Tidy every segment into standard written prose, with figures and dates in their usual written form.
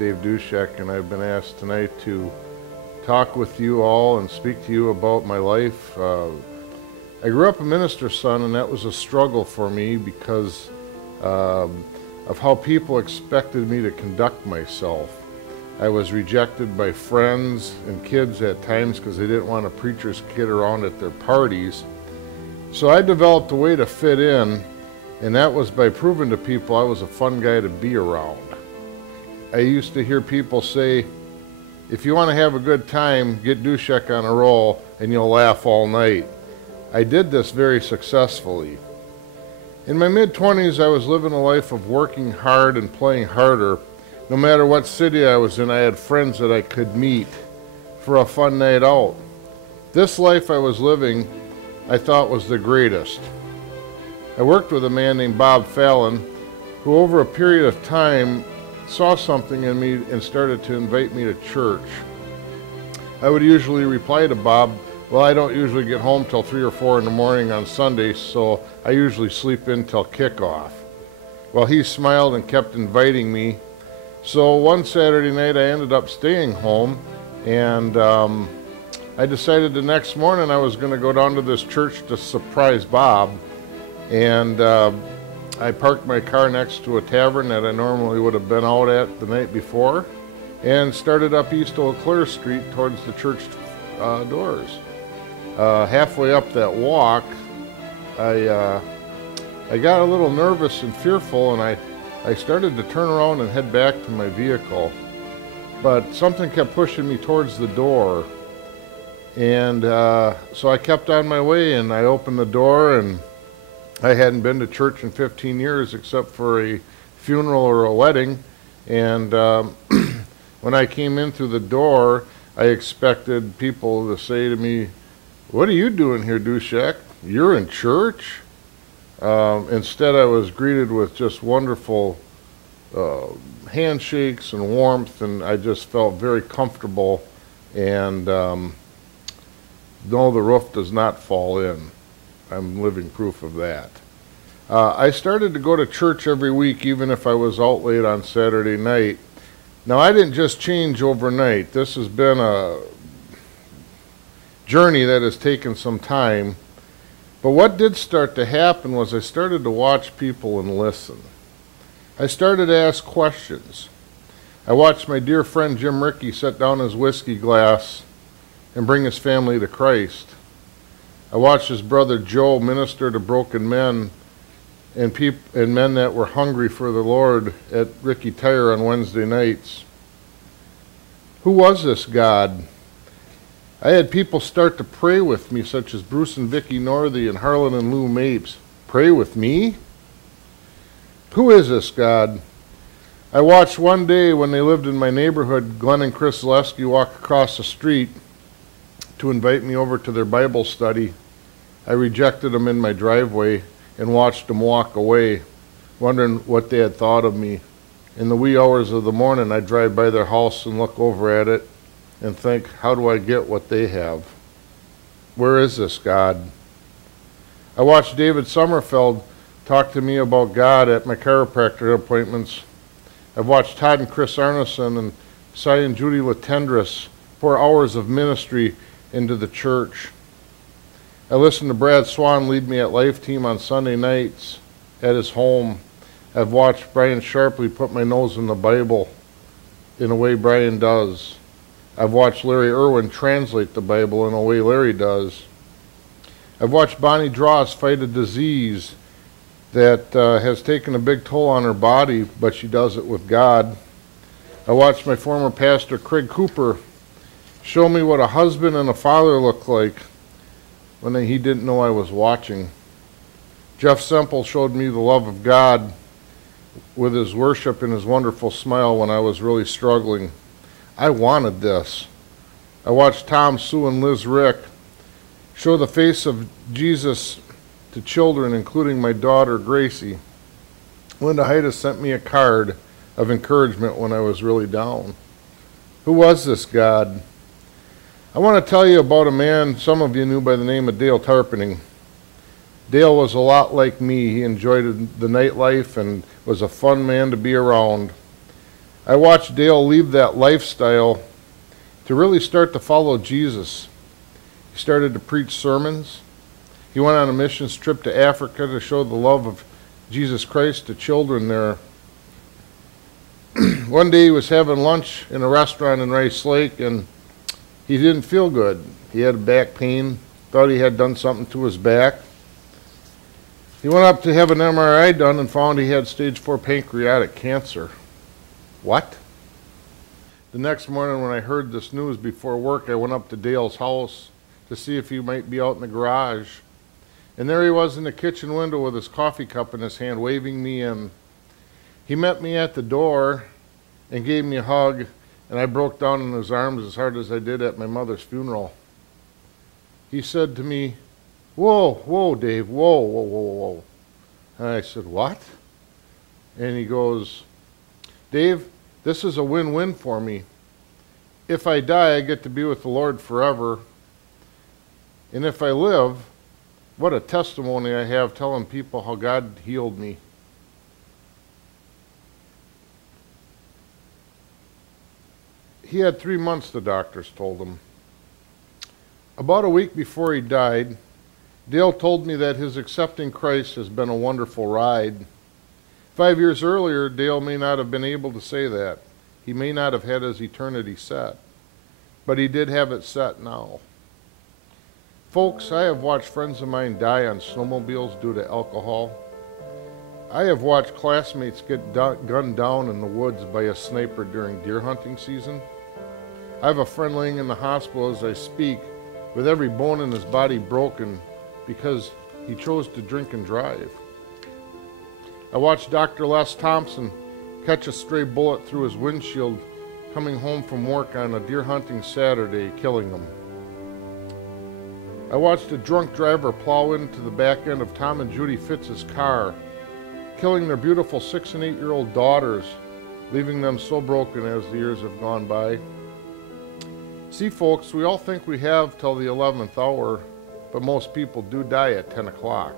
Dave Dushek, and I've been asked tonight to talk with you all and speak to you about my life. I grew up a minister's son, and that was a struggle for me because of how people expected me to conduct myself. I was rejected by friends and kids at times because they didn't want a preacher's kid around at their parties. So I developed a way to fit in, and that was by proving to people I was a fun guy to be around. I used to hear people say, if you want to have a good time, get Dushek on a roll and you'll laugh all night. I did this very successfully. In my mid-20s, I was living a life of working hard and playing harder. No matter what city I was in, I had friends that I could meet for a fun night out. This life I was living, I thought was the greatest. I worked with a man named Bob Fallon, who over a period of time saw something in me and started to invite me to church. I would usually reply to Bob, well, I don't usually get home till 3 or 4 in the morning on Sundays, so I usually sleep in till kickoff. Well, he smiled and kept inviting me. So one Saturday night I ended up staying home, and I decided the next morning I was going to go down to this church to surprise Bob. And I parked my car next to a tavern that I normally would have been out at the night before and started up East Eau Claire Street towards the church doors. Halfway up that walk, I got a little nervous and fearful, and I started to turn around and head back to my vehicle. But something kept pushing me towards the door. And so I kept on my way, and I opened the door, and I hadn't been to church in 15 years except for a funeral or a wedding. And when I came in through the door, I expected people to say to me, "What are you doing here, Dushek? You're in church?" Instead, I was greeted with just wonderful handshakes and warmth, and I just felt very comfortable. And no, the roof does not fall in. I'm living proof of that. I started to go to church every week, even if I was out late on Saturday night. Now, I didn't just change overnight. This has been a journey that has taken some time. But what did start to happen was I started to watch people and listen. I started to ask questions. I watched my dear friend Jim Rickey set down his whiskey glass and bring his family to Christ. I watched his brother Joe minister to broken men and men that were hungry for the Lord at Ricky Tire on Wednesday nights. Who was this God? I had people start to pray with me, such as Bruce and Vicki Northey and Harlan and Lou Mapes. Pray with me? Who is this God? I watched one day when they lived in my neighborhood, Glenn and Chris Zaleski walk across the street to invite me over to their Bible study. I rejected them in my driveway and watched them walk away, wondering what they had thought of me. In the wee hours of the morning, I'd drive by their house and look over at it and think, how do I get what they have? Where is this God? I watched David Sommerfeld talk to me about God at my chiropractor appointments. I've watched Todd and Chris Arneson and Cy and Judy Latendris pour hours of ministry into the church. I listened to Brad Swan lead me at Life Team on Sunday nights at his home. I've watched Brian Sharpley put my nose in the Bible in a way Brian does. I've watched Larry Irwin translate the Bible in a way Larry does. I've watched Bonnie Dross fight a disease that has taken a big toll on her body, but she does it with God. I watched my former pastor, Craig Cooper, show me what a husband and a father look like when he didn't know I was watching. Jeff Semple showed me the love of God with his worship and his wonderful smile when I was really struggling. I wanted this. I watched Tom, Sue, and Liz Rick show the face of Jesus to children, including my daughter, Gracie. Linda Heides sent me a card of encouragement when I was really down. Who was this God? I want to tell you about a man some of you knew by the name of Dale Tarpening. Dale was a lot like me. He enjoyed the nightlife and was a fun man to be around. I watched Dale leave that lifestyle to really start to follow Jesus. He started to preach sermons. He went on a missions trip to Africa to show the love of Jesus Christ to children there. One day he was having lunch in a restaurant in Rice Lake, and he didn't feel good. He had back pain, thought he had done something to his back. He went up to have an MRI done and found he had stage 4 pancreatic cancer. What? The next morning when I heard this news before work, I went up to Dale's house to see if he might be out in the garage. And there he was in the kitchen window with his coffee cup in his hand, waving me in. He met me at the door and gave me a hug, and I broke down in his arms as hard as I did at my mother's funeral. He said to me, "Whoa, whoa, Dave, whoa, whoa, whoa, whoa." And I said, "What?" And he goes, "Dave, this is a win-win for me. If I die, I get to be with the Lord forever. And if I live, what a testimony I have telling people how God healed me." He had 3 months, the doctors told him. About a week before he died, Dale told me that his accepting Christ has been a wonderful ride. 5 years earlier, Dale may not have been able to say that. He may not have had his eternity set. But he did have it set now. Folks, I have watched friends of mine die on snowmobiles due to alcohol. I have watched classmates get gunned down in the woods by a sniper during deer hunting season. I have a friend laying in the hospital as I speak with every bone in his body broken because he chose to drink and drive. I watched Dr. Les Thompson catch a stray bullet through his windshield coming home from work on a deer hunting Saturday, killing him. I watched a drunk driver plow into the back end of Tom and Judy Fitz's car, killing their beautiful 6- and 8-year-old daughters, leaving them so broken as the years have gone by. See, folks, we all think we have till the 11th hour, but most people do die at 10 o'clock.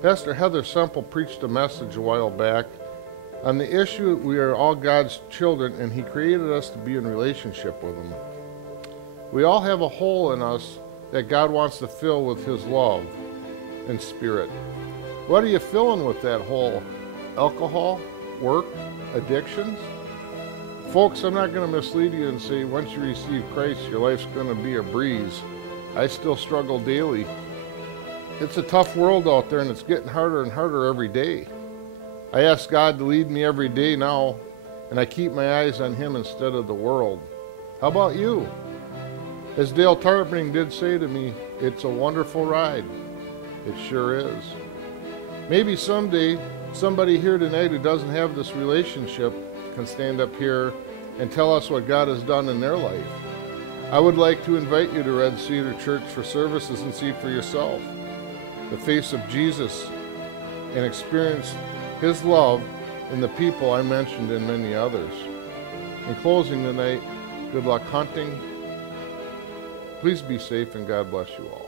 Pastor Heather Semple preached a message a while back on the issue we are all God's children, and He created us to be in relationship with Him. We all have a hole in us that God wants to fill with His love and Spirit. What are you filling with that hole? Alcohol? Work? Addictions? Folks, I'm not going to mislead you and say once you receive Christ, your life's going to be a breeze. I still struggle daily. It's a tough world out there, and it's getting harder and harder every day. I ask God to lead me every day now, and I keep my eyes on Him instead of the world. How about you? As Dale Tarpning did say to me, it's a wonderful ride. It sure is. Maybe someday, somebody here tonight who doesn't have this relationship can stand up here and tell us what God has done in their life. I would like to invite you to Red Cedar Church for services and see for yourself the face of Jesus and experience His love in the people I mentioned and many others. In closing tonight, good luck hunting. Please be safe and God bless you all.